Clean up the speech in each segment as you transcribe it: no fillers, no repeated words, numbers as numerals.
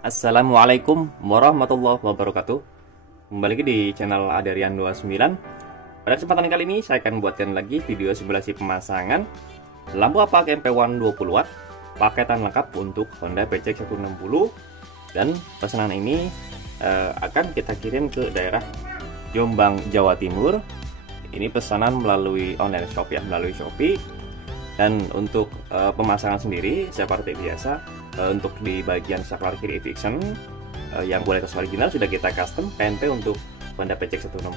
Assalamualaikum warahmatullahi wabarakatuh. Kembali lagi di channel Aderian29. Pada kesempatan kali ini saya akan buatkan lagi video simulasi pemasangan lampu APAK MP1 20 watt paketan lengkap untuk Honda PCX 160. Dan pesanan ini akan kita kirim ke daerah Jombang, Jawa Timur. Ini pesanan melalui online shop ya, melalui Shopee. Dan untuk pemasangan sendiri seperti biasa, untuk di bagian saklar kiri Eviction yang boleh tos original sudah kita custom PNP untuk Honda PCX 160.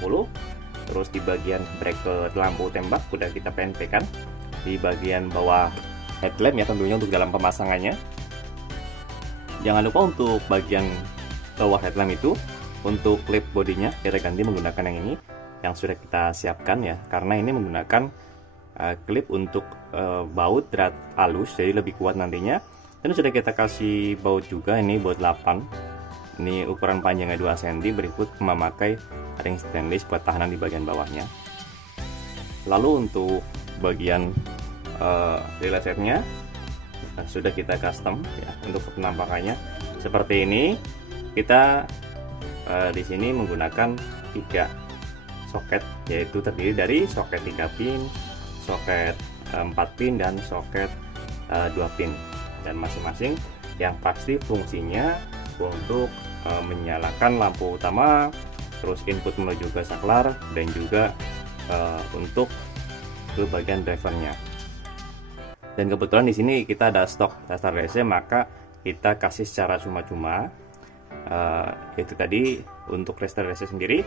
Terus di bagian bracket lampu tembak sudah kita PNP kan. Di bagian bawah headlamp ya tentunya untuk dalam pemasangannya. Jangan lupa untuk bagian bawah headlamp itu untuk klip bodinya kita ganti menggunakan yang ini yang sudah kita siapkan ya, karena ini menggunakan klip untuk baut drat halus jadi lebih kuat nantinya. Dan sudah kita kasih baut juga, ini baut 8, ini ukuran panjangnya 2 cm, berikut memakai ring stainless buat tahanan di bagian bawahnya. Lalu untuk bagian relay setnya sudah kita custom ya, untuk penampakannya seperti ini. Kita di sini menggunakan 3 soket, yaitu terdiri dari soket 3 pin, soket 4 pin, dan soket 2 pin. Dan masing-masing yang pasti fungsinya untuk menyalakan lampu utama, terus input menuju ke saklar, dan juga untuk ke bagian drivernya. Dan kebetulan di sini kita ada stok dasar DC, maka kita kasih secara cuma-cuma. Itu tadi untuk restart DC sendiri,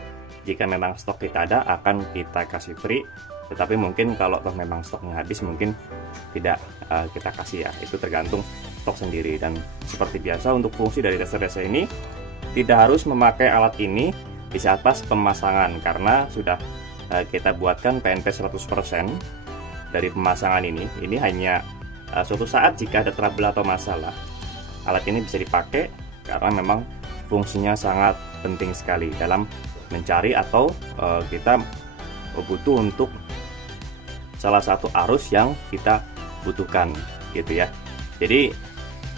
jika memang stok kita ada akan kita kasih free. Tetapi mungkin kalau toh memang stoknya habis mungkin tidak kita kasih ya, itu tergantung stok sendiri. Dan seperti biasa untuk fungsi dari tester DC ini tidak harus memakai alat ini di saat pas pemasangan, karena sudah kita buatkan PNP 100% dari pemasangan ini. Ini hanya suatu saat jika ada trouble atau masalah, alat ini bisa dipakai karena memang fungsinya sangat penting sekali dalam mencari atau kita butuh untuk salah satu arus yang kita butuhkan gitu ya. Jadi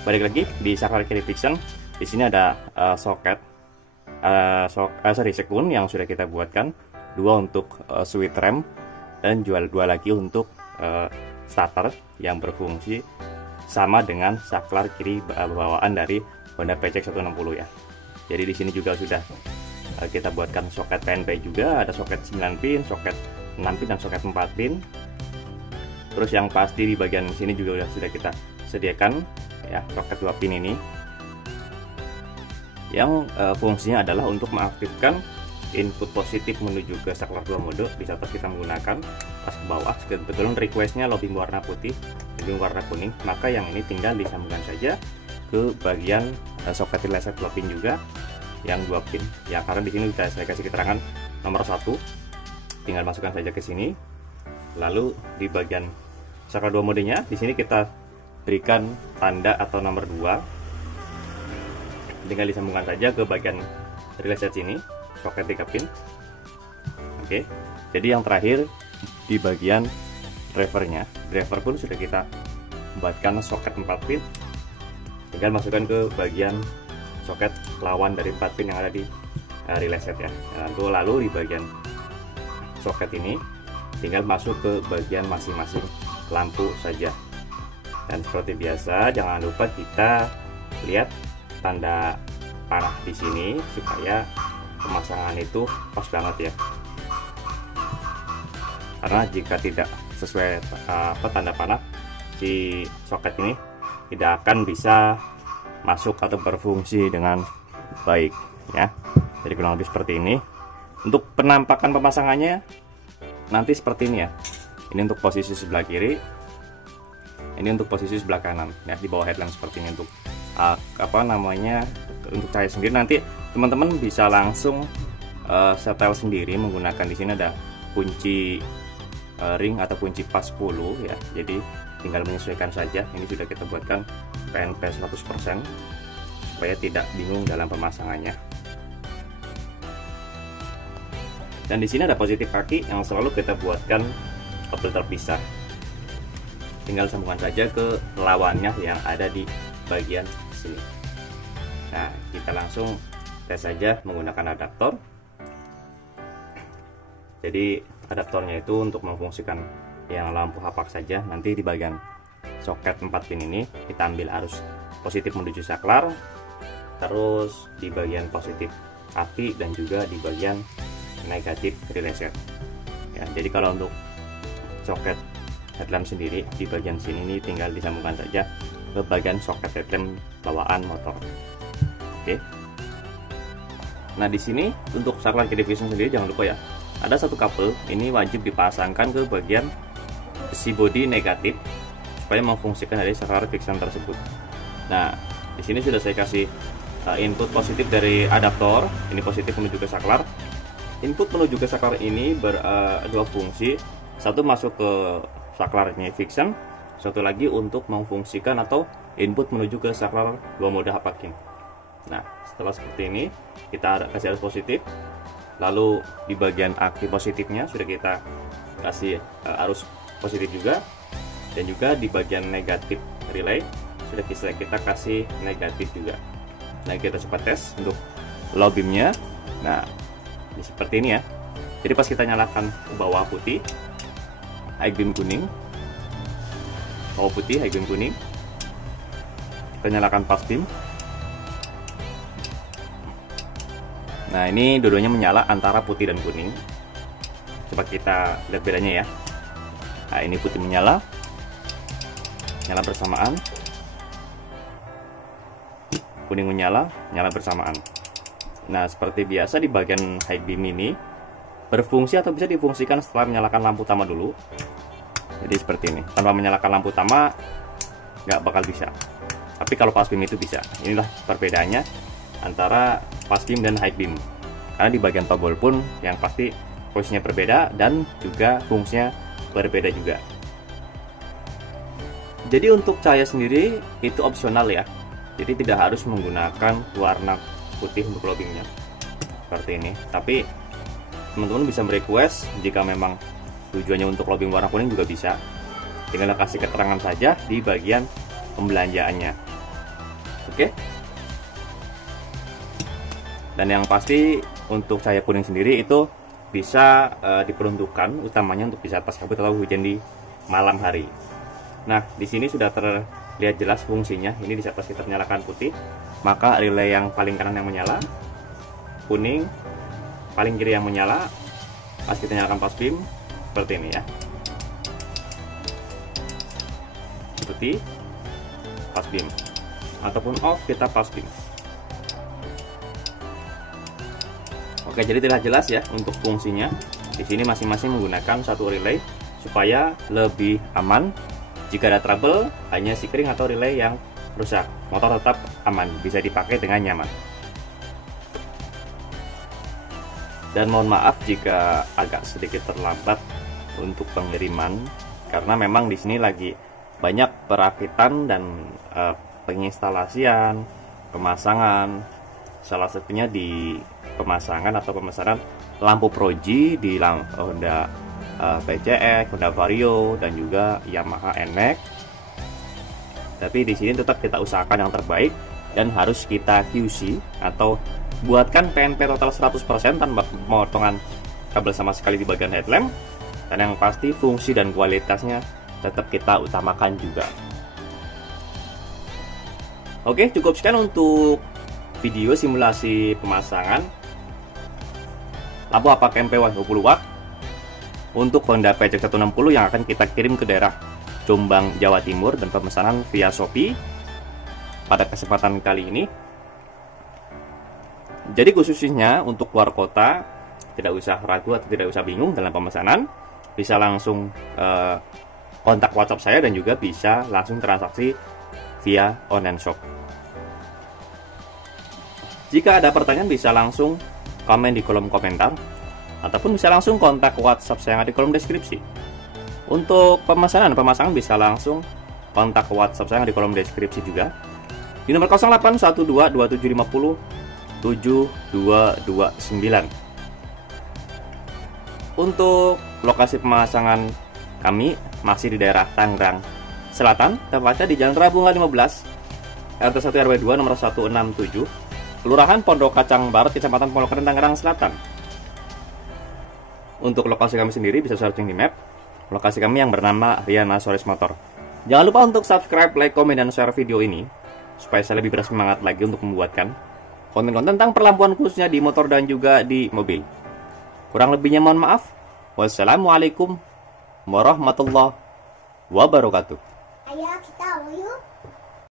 balik lagi di saklar kiri Eviction, di sini ada soket sekun yang sudah kita buatkan, 2 untuk switch rem, dan 2 lagi untuk starter yang berfungsi sama dengan saklar kiri bawaan dari Honda PCX 160 ya. Jadi di sini juga sudah kita buatkan soket PNP juga, ada soket 9 pin, soket 6 pin, dan soket 4 pin. Terus yang pasti di bagian sini juga sudah kita sediakan ya, soket 2 pin ini yang fungsinya adalah untuk mengaktifkan input positif menuju ke saklar 2 mode di saat kita menggunakan pas ke bawah. Kebetulan requestnya lobby warna putih, lobby warna kuning, maka yang ini tinggal disambungkan saja ke bagian soket relay set 2 pin juga yang 2 pin ya, karena di sini saya kasih keterangan nomor 1, tinggal masukkan saja ke sini. Lalu di bagian saklar 2 modenya di sini kita berikan tanda atau nomor 2, tinggal disambungkan saja ke bagian relay set sini, soket 3 pin. Oke, jadi yang terakhir di bagian drivernya, driver pun sudah kita buatkan soket 4 pin, tinggal masukkan ke bagian soket lawan dari 4 pin yang ada di relay set ya. Lalu di bagian soket ini tinggal masuk ke bagian masing-masing lampu saja. Dan seperti biasa jangan lupa kita lihat tanda panah di sini supaya pemasangan itu pas banget ya. Karena jika tidak sesuai tanda panah, si soket ini tidak akan bisa masuk atau berfungsi dengan baik ya. Jadi kurang lebih seperti ini. Untuk penampakan pemasangannya nanti seperti ini ya. Ini untuk posisi sebelah kiri, ini untuk posisi sebelah kanan ya, di bawah headlamp seperti ini. Untuk untuk cahaya sendiri nanti teman-teman bisa langsung setel sendiri menggunakan, di sini ada kunci ring atau kunci pas 10 ya. Jadi tinggal menyesuaikan saja. Ini sudah kita buatkan PNP 100% supaya tidak bingung dalam pemasangannya. Dan di sini ada positif kaki yang selalu kita buatkan kabel terpisah. Tinggal sambungkan saja ke lawannya yang ada di bagian sini. Nah, kita langsung tes saja menggunakan adaptor. Jadi adaptornya itu untuk memfungsikan yang lampu hapak saja. Nanti di bagian soket 4 pin ini kita ambil arus positif menuju saklar, terus di bagian positif api dan juga di bagian negatif relay set. Ya, jadi kalau untuk soket headlamp sendiri di bagian sini ini tinggal disambungkan saja ke bagian soket headlamp bawaan motor. Oke. Nah, di sini untuk saklar key division sendiri jangan lupa ya, ada satu kabel ini wajib dipasangkan ke bagian besi bodi negatif supaya memfungsikan dari saklar fixan tersebut. Nah, di sini sudah saya kasih input positif dari adaptor, ini positif menuju ke saklar. Input menuju ke saklar ini berdua fungsi, satu masuk ke saklarnya fixan, satu lagi untuk memfungsikan atau input menuju ke saklar 2 mode hapakin. Nah, setelah seperti ini kita kasih arus positif, lalu di bagian aki positifnya sudah kita kasih arus positif juga, dan juga di bagian negatif relay sudah kita kasih negatif juga. Nah, kita coba tes untuk low beamnya. Nah, ini seperti ini ya. Jadi pas kita nyalakan ke bawah putih, high beam kuning, bawah putih, high beam kuning, kita nyalakan pass beam. Nah, ini dua-duanya menyala antara putih dan kuning. Coba kita lihat bedanya ya. Nah, ini putih menyala, nyala bersamaan, kuning menyala, nyala bersamaan. Nah, seperti biasa di bagian high beam ini berfungsi atau bisa difungsikan setelah menyalakan lampu utama dulu. Jadi seperti ini, tanpa menyalakan lampu utama nggak bakal bisa. Tapi kalau pass beam itu bisa. Inilah perbedaannya antara pass beam dan high beam. Karena di bagian toggle pun yang pasti posisinya berbeda dan juga fungsinya berbeda juga. Jadi untuk cahaya sendiri itu opsional ya. Jadi tidak harus menggunakan warna putih untuk low beamnya seperti ini. Tapi teman-teman bisa merequest jika memang tujuannya untuk low beam warna kuning juga bisa. Tinggal kasih keterangan saja di bagian pembelanjaannya. Oke. Dan yang pasti untuk cahaya kuning sendiri itu bisa diperuntukkan utamanya untuk di atas kabut atau hujan di malam hari. Nah, di sini sudah terlihat jelas fungsinya. Ini di atas kita nyalakan putih, maka relay yang paling kanan yang menyala, kuning paling kiri yang menyala. Pas kita nyalakan pass beam seperti ini ya, putih pass beam, ataupun off kita pass beam. Oke, jadi terlihat jelas ya untuk fungsinya. Di sini masing-masing menggunakan satu relay supaya lebih aman. Jika ada trouble, hanya sikring atau relay yang rusak, motor tetap aman, bisa dipakai dengan nyaman. Dan mohon maaf jika agak sedikit terlambat untuk pengiriman, karena memang di sini lagi banyak perakitan dan penginstalasian, pemasangan. Salah satunya di pemasangan atau pemesanan lampu proji di Honda PCX, Honda Vario, dan juga Yamaha NMAX. Tapi di sini tetap kita usahakan yang terbaik dan harus kita QC atau buatkan PNP total 100% tanpa pemotongan kabel sama sekali di bagian headlamp. Dan yang pasti fungsi dan kualitasnya tetap kita utamakan juga. Oke, cukup sekian untuk video simulasi pemasangan lampu hapak MPW 20 watt untuk Honda PCX 160 yang akan kita kirim ke daerah Jombang, Jawa Timur, dan pemesanan via Shopee pada kesempatan kali ini. Jadi khususnya untuk luar kota tidak usah ragu atau tidak usah bingung dalam pemesanan, bisa langsung kontak WhatsApp saya dan juga bisa langsung transaksi via online shop. Jika ada pertanyaan bisa langsung komen di kolom komentar ataupun bisa langsung kontak WhatsApp saya di kolom deskripsi. Untuk pemasangan bisa langsung kontak WhatsApp saya di kolom deskripsi juga di nomor 081227507229. Untuk lokasi pemasangan kami masih di daerah Tangerang Selatan, tepatnya di Jalan Rabungan 15, RT 1 RW 2 nomor 167, Kelurahan Pondok Kacang Barat, Kecamatan Polokaden, Tangerang Selatan. Untuk lokasi kami sendiri bisa searching di map. Lokasi kami yang bernama Rian Asoris Motor. Jangan lupa untuk subscribe, like, komen, dan share video ini supaya saya lebih bersemangat lagi untuk membuatkan konten-konten tentang perlampuan khususnya di motor dan juga di mobil. Kurang lebihnya mohon maaf. Wassalamualaikum warahmatullahi wabarakatuh. Ayo kita